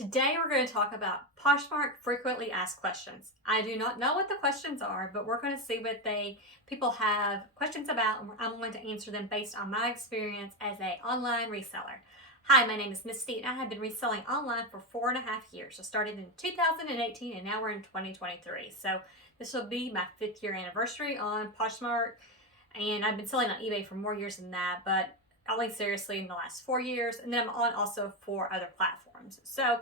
Today we're going to talk about Poshmark frequently asked questions. I do not know what the questions are, but we're going to see what people have questions about, and I'm going to answer them based on my experience as an online reseller. Hi, my name is Misty, and I have been reselling online for 4.5 years. I started in 2018, and now we're in 2023. So this will be my 5th year anniversary on Poshmark, and I've been selling on eBay for more years than that, but only seriously in the last 4 years, and then I'm on also 4 other platforms. So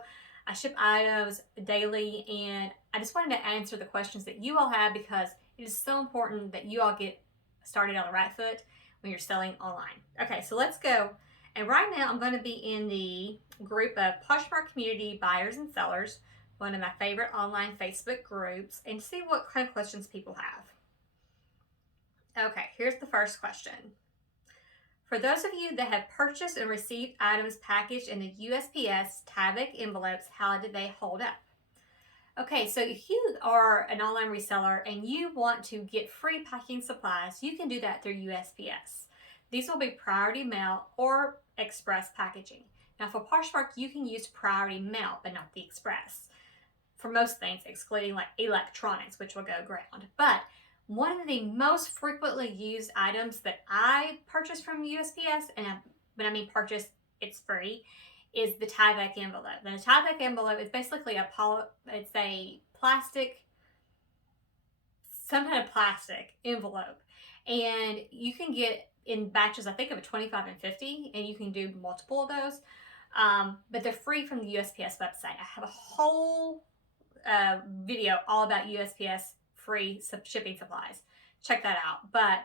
I ship items daily, and I just wanted to answer the questions that you all have because it is so important that you all get started on the right foot when you're selling online. Okay, so let's go. And right now I'm going to be in the group of Poshmark community buyers and sellers, one of my favorite online Facebook groups, and see what kind of questions people have. Okay, here's the first question. For those of you that have purchased and received items packaged in the USPS Tyvek envelopes, how did they hold up? Okay, so if you are an online reseller and you want to get free packing supplies, you can do that through USPS. These will be priority mail or express packaging. Now for Poshmark, you can use priority mail, but not the express. For most things, excluding like electronics, which will go ground. But one of the most frequently used items that I purchase from USPS, and when I mean purchase, it's free, is the Tyvek envelope. And the Tyvek envelope is basically it's a plastic, some kind of plastic envelope. And you can get in batches, I think of a 25 and 50, and you can do multiple of those. But they're free from the USPS website. I have a whole video all about USPS free shipping supplies. Check that out. But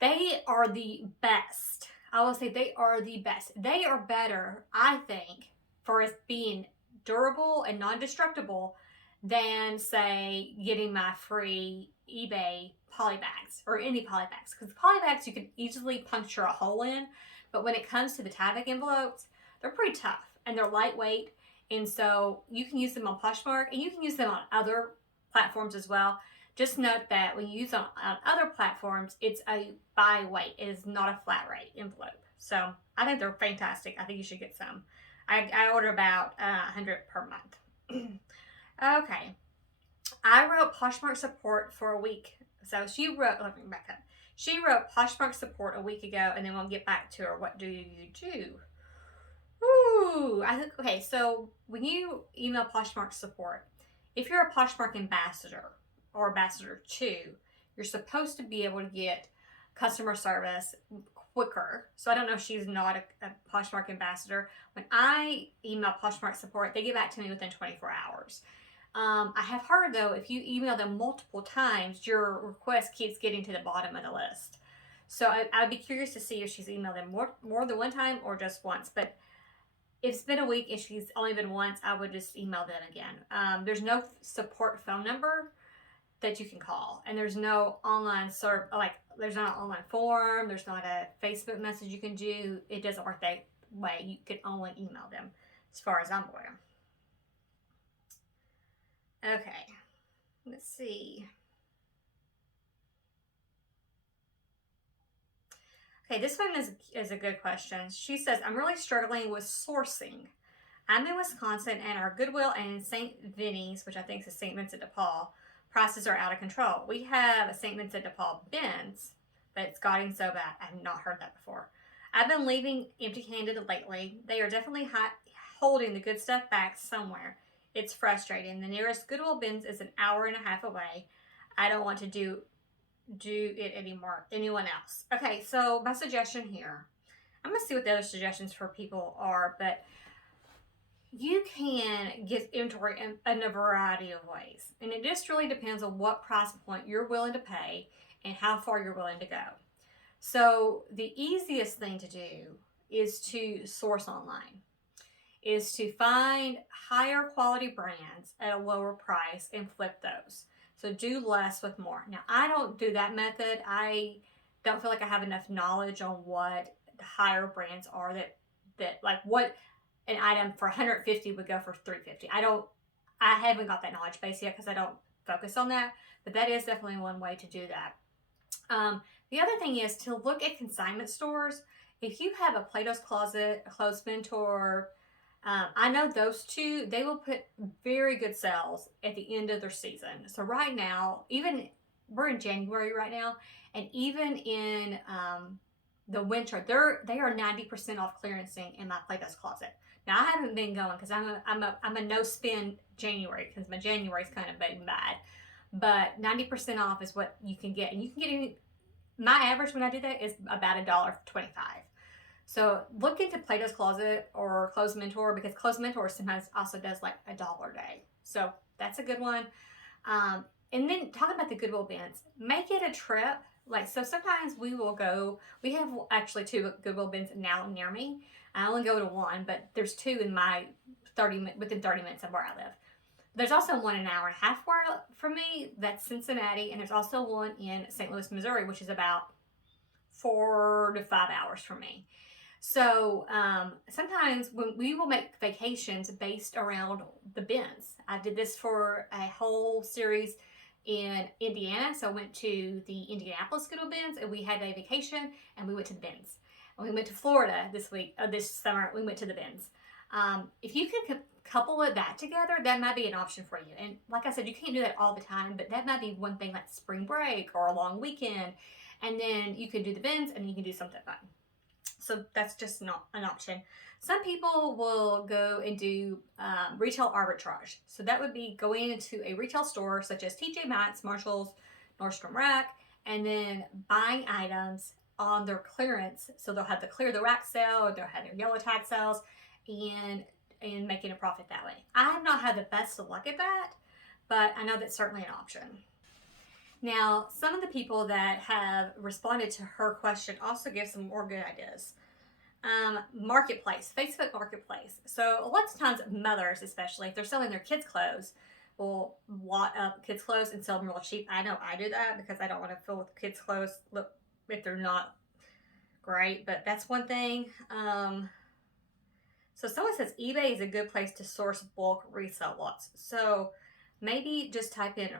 they are the best. I will say they are the best. They are better, I think, for us being durable and non-destructible than, say, getting my free eBay poly bags or any poly bags. Because poly bags you can easily puncture a hole in, but when it comes to the Tyvek envelopes, they're pretty tough and they're lightweight. And so you can use them on Poshmark and you can use them on other platforms as well. Just note that when you use them on other platforms, it's a by weight. It is not a flat rate envelope. So I think they're fantastic. I think you should get some. I order about 100 per month. Okay. I wrote Poshmark support for a week. So she wrote, let me back up. She wrote Poshmark support a week ago, and then we'll get back to her. What do you do? Ooh, okay, so when you email Poshmark support, if you're a Poshmark ambassador or ambassador 2, you're supposed to be able to get customer service quicker. So I don't know if she's not a Poshmark ambassador. When I email Poshmark support, they get back to me within 24 hours. I have heard, though, if you email them multiple times, your request keeps getting to the bottom of the list. So I'd be curious to see if she's emailed them more than one time or just once. But if it's been a week and she's only been once, I would just email them again. There's no support phone number that you can call, and there's no online there's not an online form, there's not a Facebook message you can do. It doesn't work that way. You can only email them as far as I'm aware. Okay, let's see. Okay, this one is a good question. She says, I'm really struggling with sourcing. I'm in Wisconsin, and our Goodwill and St. Vinny's, which I think is St. Vincent de Paul, prices are out of control. We have a St. Vincent de Paul bins, but it's gotten so bad. I've not heard that before. I've been leaving empty-handed lately. They are definitely holding the good stuff back somewhere. It's frustrating. The nearest Goodwill bins is an hour and a half away. I don't want to do it anymore. Anyone else? Okay, so my suggestion here, I'm going to see what the other suggestions for people are, but you can get inventory in a variety of ways. And it just really depends on what price point you're willing to pay and how far you're willing to go. So the easiest thing to do is to source online, is to find higher quality brands at a lower price and flip those. So do less with more. Now, I don't do that method. I don't feel like I have enough knowledge on what the higher brands are that like what an item for 150 would go for 350. I haven't got that knowledge base yet because I don't focus on that, but that is definitely one way to do that. The other thing is to look at consignment stores. If you have a Plato's Closet, a Clothes Mentor, I know those two, they will put very good sales at the end of their season. So right now, even we're in January right now, and even in the winter, they are 90% off clearancing in my Play-Doh's closet. Now I haven't been going because I'm a no spend January because my January's kind of been bad, but 90% off is what you can get, and you can get my average when I do that is about $1.25. So look into Play-Doh's Closet or Clothes Mentor, because Clothes Mentor sometimes also does like $1 a day. So that's a good one. And then talking about the Goodwill bins, make it a trip. Like, so sometimes we will go, we have actually 2 Goodwill bins now near me. I only go to one, but there's 2 in my within 30 minutes of where I live. There's also one an hour and a half from me, that's Cincinnati, and there's also one in St. Louis, Missouri, which is about 4 to 5 hours from me. So sometimes when we will make vacations based around the bins. I did this for a whole series in Indiana. So I went to the Indianapolis Goodwill bins, and we had a vacation, and we went to the bins. And we went to Florida this summer, we went to the bins. If you can couple that together, that might be an option for you. And like I said, you can't do that all the time, but that might be one thing, like spring break or a long weekend. And then you can do the bins and you can do something fun. So that's just not an option. Some people will go and do retail arbitrage. So that would be going into a retail store such as TJ Maxx, Marshalls, Nordstrom Rack, and then buying items on their clearance. So they'll have the clear the rack sale, or they'll have their yellow tag sales, and making a profit that way. I have not had the best luck at that, but I know that's certainly an option. Now, some of the people that have responded to her question also give some more good ideas. Marketplace, Facebook Marketplace. So lots of times mothers, especially if they're selling their kids' clothes, will lot up kids' clothes and sell them real cheap. I know I do that because I don't want to fill with kids' clothes if they're not great, but that's one thing. So someone says eBay is a good place to source bulk resale lots. So maybe just type in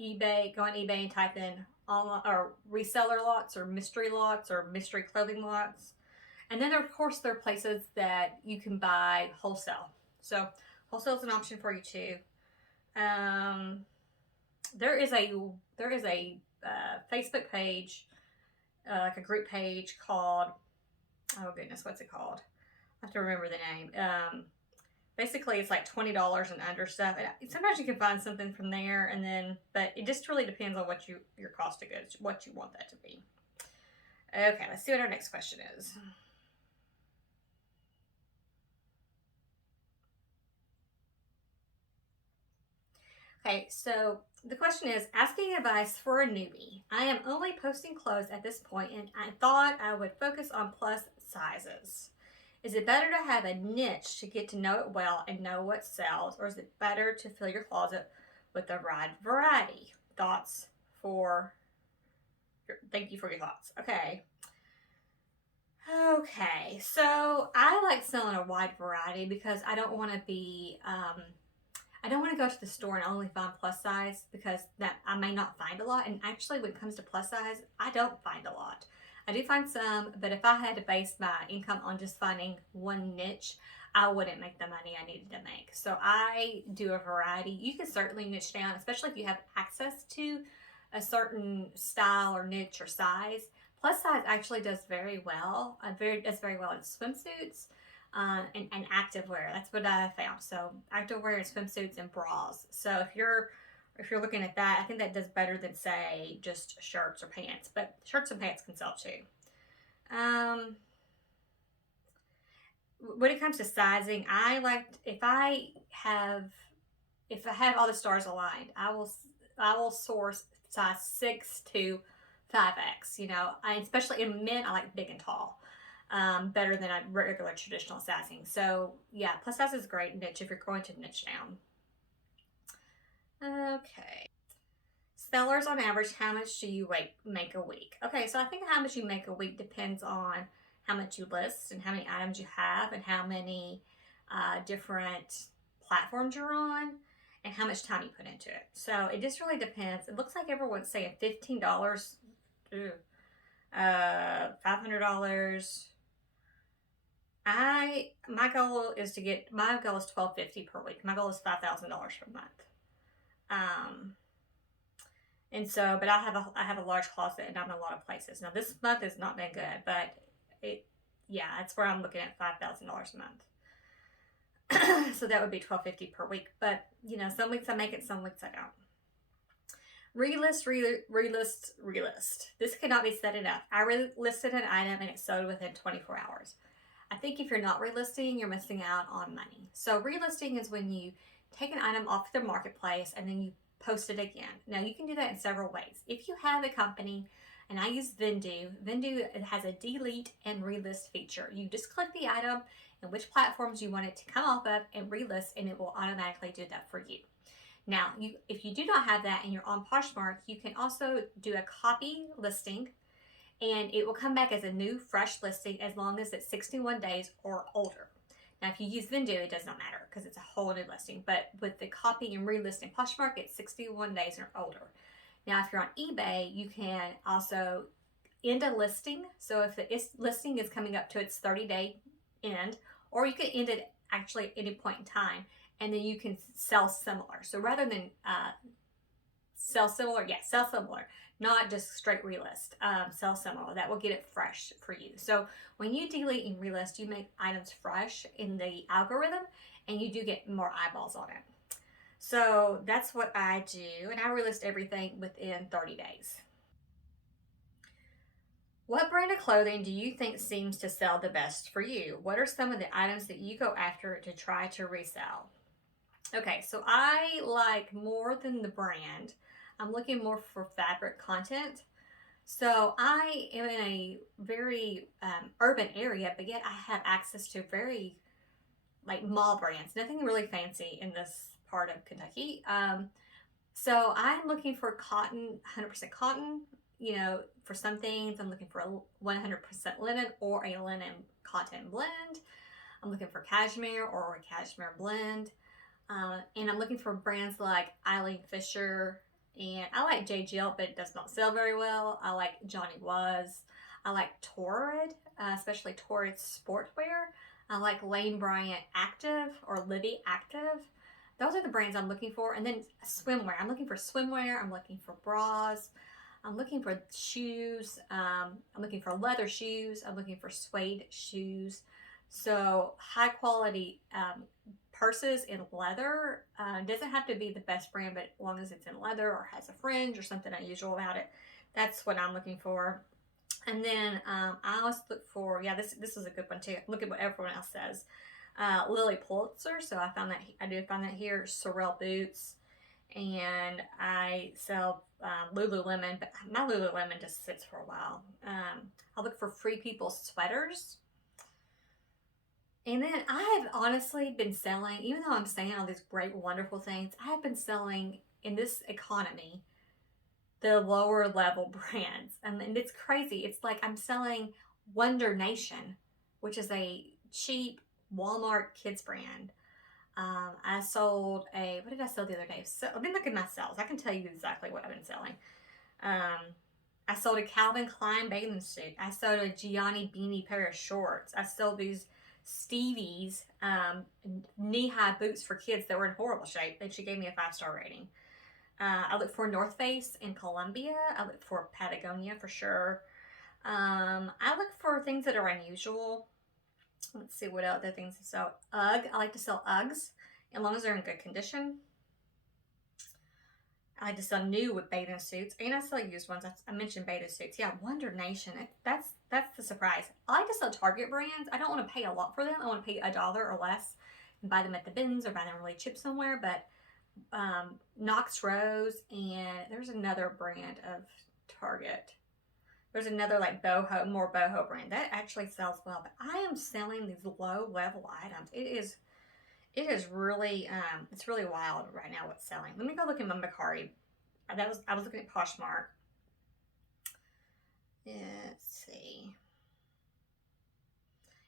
eBay, go on eBay and type in online or reseller lots or mystery clothing lots. And then of course there are places that you can buy wholesale. So wholesale is an option for you too. There is a Facebook page, like a group page called, oh goodness, what's it called? I have to remember the name. Basically, it's like $20 and under stuff. And sometimes you can find something from there, but it just really depends on what your cost of goods, what you want that to be. Okay, let's see what our next question is. Okay, so the question is, asking advice for a newbie. I am only posting clothes at this point, and I thought I would focus on plus sizes. Is it better to have a niche to get to know it well and know what sells, or is it better to fill your closet with a wide variety? Thank you for your thoughts. Okay, so I like selling a wide variety because I don't want to be, I don't want to go to the store and only find plus size, because that I may not find a lot. And actually, when it comes to plus size, I don't find a lot. I do find some, but if I had to base my income on just finding one niche, I wouldn't make the money I needed to make. So I do a variety. You can certainly niche down, especially if you have access to a certain style or niche or size. Plus size actually does very well. Does very well in swimsuits and activewear. That's what I found. So activewear and swimsuits and bras. So if you're looking at that, I think that does better than, say, just shirts or pants. But shirts and pants can sell too. When it comes to sizing, I like, if I have all the stars aligned, I will source size 6 to 5X. You know, especially in men, I like big and tall. Better than a regular traditional sizing. So yeah, plus size is a great niche if you're going to niche down. Okay. Sellers on average, how much do you make a week? Okay, so I think how much you make a week depends on how much you list and how many items you have and how many different platforms you're on and how much time you put into it. So it just really depends. It looks like everyone's saying $15, $500. My goal is $12.50 per week. My goal is $5,000 per month. And so, but I have a large closet and I'm in a lot of places. Now this month has not been good, but that's where I'm looking at $5,000 a month. So that would be $12.50 per week. But some weeks I make it, some weeks I don't. Relist. This cannot be said enough. I relisted an item and it sold within 24 hours. I think if you're not relisting, you're missing out on money. So relisting is when you take an item off the marketplace and then you post it again. Now you can do that in several ways. If you have a company, and I use Vendoo it has a delete and relist feature. You just click the item and which platforms you want it to come off of and relist, and it will automatically do that for you. Now, if you do not have that and you're on Poshmark, you can also do a copy listing and it will come back as a new fresh listing as long as it's 61 days or older. Now, if you use Vendoo, it does not matter because it's a whole new listing. But with the copy and relisting Poshmark, it's 61 days or older. Now, if you're on eBay, you can also end a listing. So if the listing is coming up to its 30-day end, or you can end it actually at any point in time, and then you can sell similar. So rather than sell similar, not just straight relist, sell similar. That will get it fresh for you. So when you delete and relist, you make items fresh in the algorithm and you do get more eyeballs on it. So that's what I do, and I relist everything within 30 days. What brand of clothing do you think seems to sell the best for you? What are some of the items that you go after to try to resell? Okay, so I like more than the brand. I'm looking more for fabric content. So I am in a very urban area, but yet I have access to very mall brands. Nothing really fancy in this part of Kentucky. So I'm looking for cotton, 100% cotton. For some things, I'm looking for a 100% linen or a linen cotton blend. I'm looking for cashmere or a cashmere blend. And I'm looking for brands like Eileen Fisher, and I like J. Jill, but it does not sell very well. I like Johnny Was. I like Torrid, especially Torrid sportwear. I like Lane Bryant Active or Libby Active. Those are the brands I'm looking for. And then swimwear. I'm looking for swimwear. I'm looking for bras. I'm looking for shoes. I'm looking for leather shoes. I'm looking for suede shoes. So high quality purses in leather. Doesn't have to be the best brand, but as long as it's in leather or has a fringe or something unusual about it, that's what I'm looking for. And then I also look for, this is a good one too. Look at what everyone else says. Lily Pulitzer. So I do find that here. Sorel boots, and I sell Lululemon, but my Lululemon just sits for a while. I look for Free People sweaters. And then I have honestly been selling, even though I'm saying all these great, wonderful things, I have been selling in this economy the lower level brands. And it's crazy. It's like I'm selling Wonder Nation, which is a cheap Walmart kids brand. I sold what did I sell the other day? So I've been looking at my sales. I can tell you exactly what I've been selling. I sold a Calvin Klein bathing suit. I sold a Gianni beanie pair of shorts. I sold these Stevie's knee-high boots for kids that were in horrible shape, and she gave me a 5-star rating. I look for North Face in Colombia. I look for Patagonia for sure. I look for things that are unusual. Let's see what other things to sell. UGG. I like to sell UGGs as long as they're in good condition. I like to sell new with bathing suits, and I sell used ones. I mentioned bathing suits. Yeah, Wonder Nation. That's the surprise. I like to sell Target brands. I don't want to pay a lot for them. I want to pay $1 or less and buy them at the bins or buy them really cheap somewhere. But Knox Rose, and there's another brand of Target. There's another BOHO, more BOHO brand that actually sells well. But I am selling these low level items. It is really, it's really wild right now what's selling. Let me go look at my Mercari. I was looking at Poshmark. Let's see.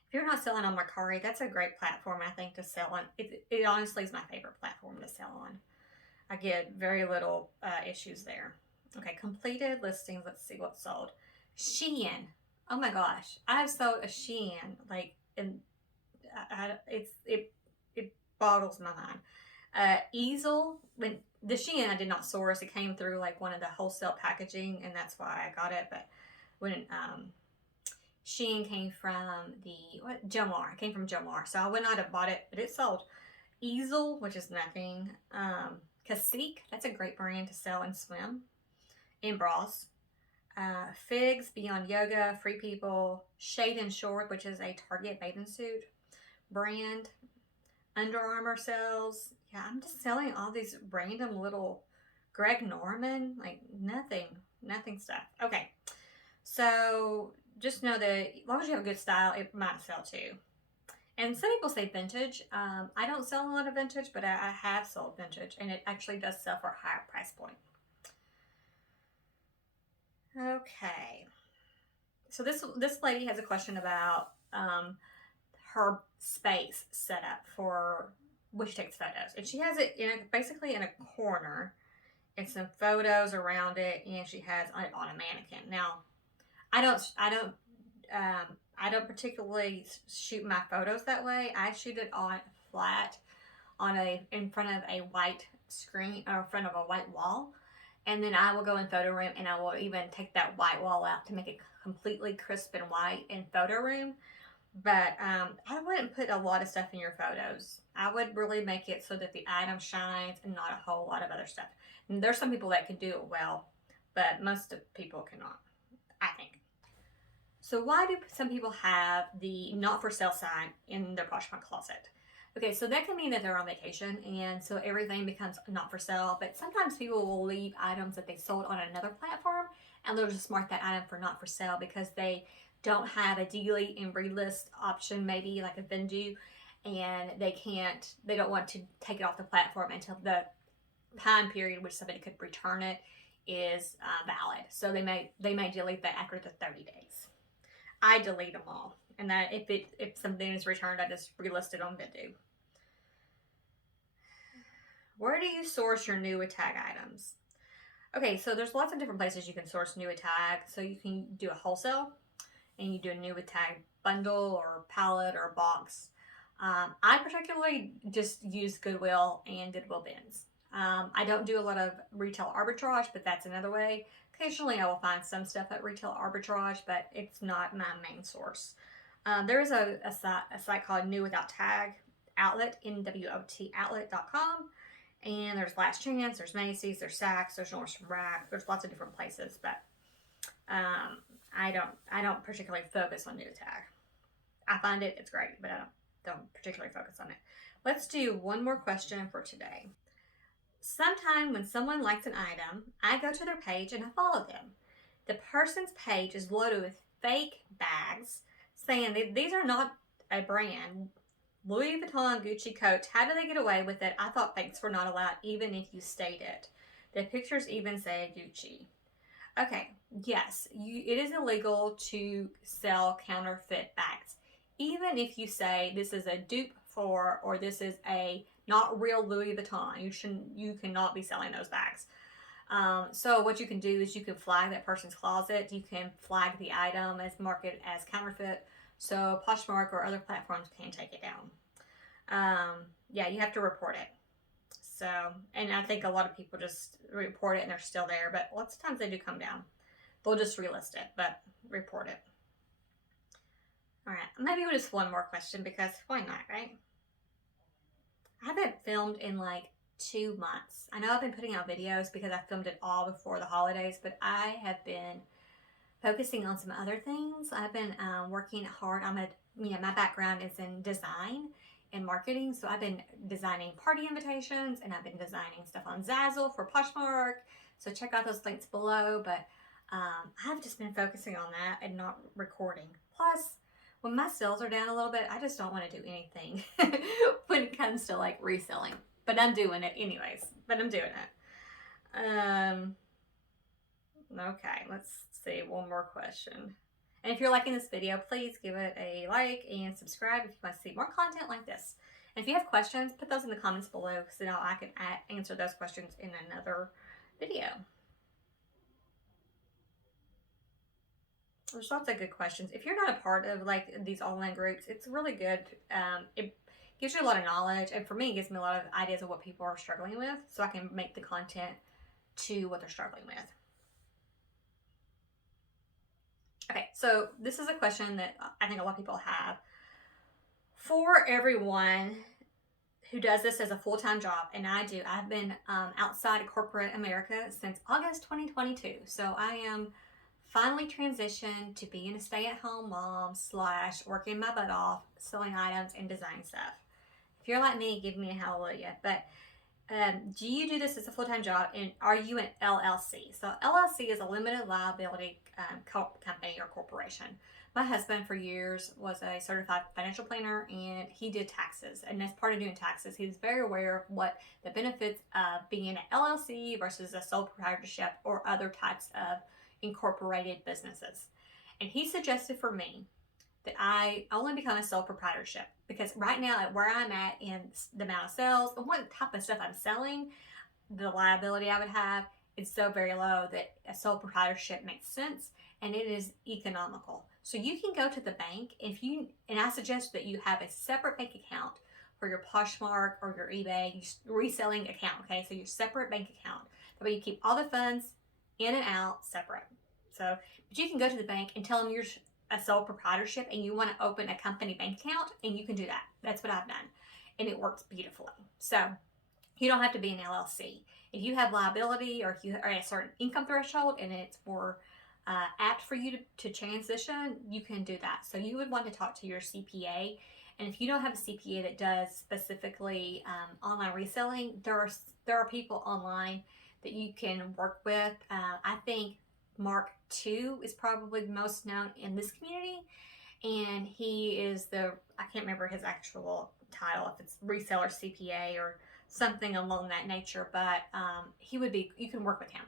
If you're not selling on Mercari, that's a great platform, I think, to sell on. It honestly is my favorite platform to sell on. I get very little issues there. Okay, completed listings. Let's see what's sold. Shein. Oh my gosh. I have sold a Shein, it boggles my mind. Easel, when the Shein I did not source, it came through like one of the wholesale packaging, and that's why I got it. But when Shein came from Jomar, it came from Jomar, so I would not have bought it, but it sold. Easel, which is nothing. Cacique, that's a great brand to sell in swim and bras. Figs, Beyond Yoga, Free People, Shade and Short, which is a Target bathing suit brand. Under Armour sells. Yeah, I'm just selling all these random little Greg Norman, like nothing stuff. Okay, so just know that as long as you have a good style, it might sell too. And some people say vintage. I don't sell a lot of vintage, but I have sold vintage, and it actually does sell for a higher price point. Okay, so this lady has a question about her space set up for when she takes photos, and she has it basically in a corner, and some photos around it, and she has it on a mannequin. Now, I don't particularly shoot my photos that way. I shoot it on flat, in front of a white screen or in front of a white wall. And then I will go in photo room, and I will even take that white wall out to make it completely crisp and white in photo room. But I wouldn't put a lot of stuff in your photos. I would really make it so that the item shines and not a whole lot of other stuff. And there's some people that can do it well, but most people cannot, I think. So why do some people have the not for sale sign in their Poshmark closet? Okay, so that can mean that they're on vacation, and so everything becomes not for sale. But sometimes people will leave items that they sold on another platform, and they'll just mark that item for not for sale because they don't have a delete and relist option, maybe like a Vendu, and they don't want to take it off the platform until the time period which somebody could return it is valid. So they may delete that after the 30 days. I delete them all. And that if something is returned, I just relist it on Vendu. Where do you source your new tag items? Okay, so there's lots of different places you can source new tag. So you can do a wholesale, and you do a new tag bundle or pallet or box. I particularly just use Goodwill and Goodwill bins. I don't do a lot of retail arbitrage, but that's another way. Occasionally I will find some stuff at retail arbitrage, but it's not my main source. There is a site called New Without Tag Outlet, NWOTOutlet.com. And there's Last Chance, there's Macy's, there's Saks, there's Nordstrom Rack, there's lots of different places, but I don't particularly focus on new tag. I find it's great, but I don't particularly focus on it. Let's do one more question for today. Sometime when someone likes an item, I go to their page and I follow them. The person's page is loaded with fake bags saying that these are not a brand. Louis Vuitton, Gucci coats, how do they get away with it? I thought fakes were not allowed even if you state it. The pictures even say Gucci. Okay, yes, it is illegal to sell counterfeit bags. Even if you say this is a dupe for, or this is a not real Louis Vuitton, you cannot be selling those bags. So what you can do is you can flag that person's closet. You can flag the item as mark it as counterfeit. So Poshmark or other platforms can take it down. Yeah, you have to report it. So, and I think a lot of people just report it and they're still there, but lots of times they do come down. They'll just relist it, but report it. All right, maybe just one more question because why not, right? I haven't filmed in like 2 months. I know I've been putting out videos because I filmed it all before the holidays, but I have been focusing on some other things. I've been working hard. My background is in design and marketing, so I've been designing party invitations and I've been designing stuff on Zazzle for Poshmark. So check out those links below. But I've just been focusing on that and not recording. Plus, when my sales are down a little bit, I just don't want to do anything when it comes to like reselling. But I'm doing it anyways. Okay, let's see, one more question. And if you're liking this video, please give it a like and subscribe if you want to see more content like this. And if you have questions, put those in the comments below because then I can answer those questions in another video. There's lots of good questions. If you're not a part of like these online groups, it's really good. It gives you a lot of knowledge, and for me, it gives me a lot of ideas of what people are struggling with, so I can make the content to what they're struggling with. Okay, so this is a question that I think a lot of people have. For everyone who does this as a full-time job, and I do, I've been outside of corporate America since August 2022, so I am finally transitioned to being a stay-at-home mom / working my butt off, selling items and design stuff. If you're like me, give me a hallelujah. But do you do this as a full-time job, and are you an LLC? So LLC is a limited liability company or corporation. My husband for years was a certified financial planner, and he did taxes. And as part of doing taxes, he was very aware of what the benefits of being an LLC versus a sole proprietorship or other types of incorporated businesses. And he suggested for me that I only become a sole proprietorship, because right now at where I'm at in the amount of sales and what type of stuff I'm selling, the liability I would have is so very low that a sole proprietorship makes sense, and it is economical. So you can go to the bank and I suggest that you have a separate bank account for your Poshmark or your eBay reselling account. Okay, so your separate bank account. That way you keep all the funds in and out separate. So, but you can go to the bank and tell them you're a sole proprietorship and you want to open a company bank account, and you can do that. That's what I've done, and it works beautifully. So you don't have to be an LLC. If you have liability, or if you are at a certain income threshold and it's more apt for you to transition, you can do that. So you would want to talk to your CPA, and if you don't have a CPA that does specifically online reselling, there are people online that you can work with. I think Mark II is probably the most known in this community, and he is I can't remember his actual title, if it's reseller CPA or something along that nature, but you can work with him,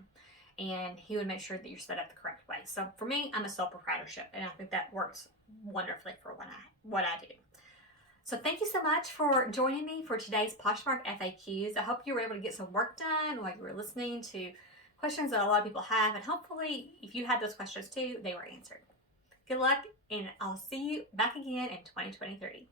and he would make sure that you're set up the correct way. So for me, I'm a sole proprietorship, and I think that works wonderfully for what I do. So thank you so much for joining me for today's Poshmark FAQs. I hope you were able to get some work done while you were listening to questions that a lot of people have, and hopefully if you had those questions too, they were answered. Good luck, and I'll see you back again in 2023.